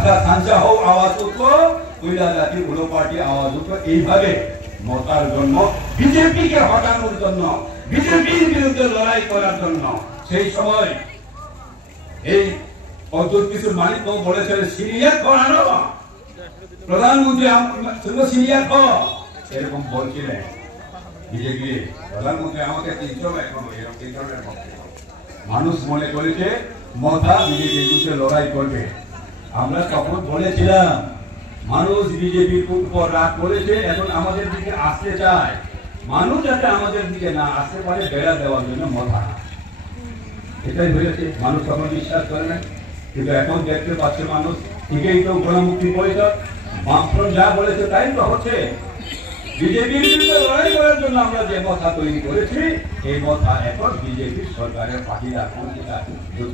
আচ্ছা সাংসা হোক আওয়াজ উঠলো, কইলা জাতি উলো পার্টি আওয়াজ উঠলো, এইভাবে মতার জন্য, বিজেপিকে হটানোর জন্য, বিজেপির বিরুদ্ধে লড়াই করার জন্য। সেই সময় এই অদ্ভুত কিছুর মালিক বলেছিলেন সিরিয়া করানো প্রধানমন্ত্রী সিরিয়া এরকম বলছিলেন বিজেপি প্রধানমন্ত্রী আমাকে 300 এখন এরকম এই ধরনের বক্তব্য। মানুষ মনে করেছে মথা বিজেপির বিরুদ্ধে লড়াই করবে। আমরা তখন বলেছিলাম মানুষ বিজেপির উপর রাগ করেছে, এখন আমাদের দিকে আসতে চায়। মানুষ যাতে আমাদের দিকে না আসতে পারে বেড়া দেওয়ার জন্য মথা, এটাই হয়েছে। মানুষ তখন বিশ্বাস করে না, কিন্তু এখন দেখতে পাচ্ছে মানুষ ঠিকই তো গণমুক্তি পরিষদ বামফ্রন্ট যা বলেছে তাই তো হচ্ছে। বিজেপির বিরুদ্ধে লড়াই করার জন্য আমরা যে মথা তৈরি করেছি, এই মথা এখন বিজেপির সরকারের পার্টিরা অংশীদার,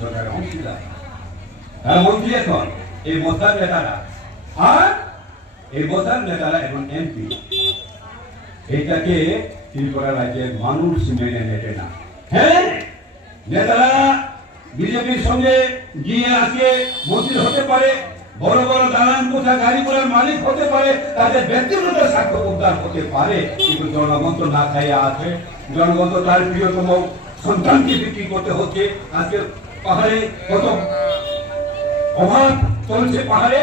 সরকারের অংশীদার, তারা মন্ত্রী এখন এই মথার নেতারা, আর এই মথার নেতারা এখন এমপি। এইটাকে ত্রিপুরা রাজ্যের মানুষ মেনে নেবে না। হ্যাঁ, নেতারা বিজেপির সঙ্গে গিয়ে আজকে মন্ত্রী হতে পারে, বড় বড় দালান কোঠা গাড়ি ঘোড়ার মালিক হতে পারে, তাদের ব্যক্তিগত স্বার্থ উদ্ধার হতে পারে, কিন্তু জনগণ তো না খাইয়া আছে। জনগণ তো তার প্রিয়তম সন্তানকে বিক্রি করতে হচ্ছে। আজকে পাহাড়ে কত অভাব চলছে, পাহাড়ে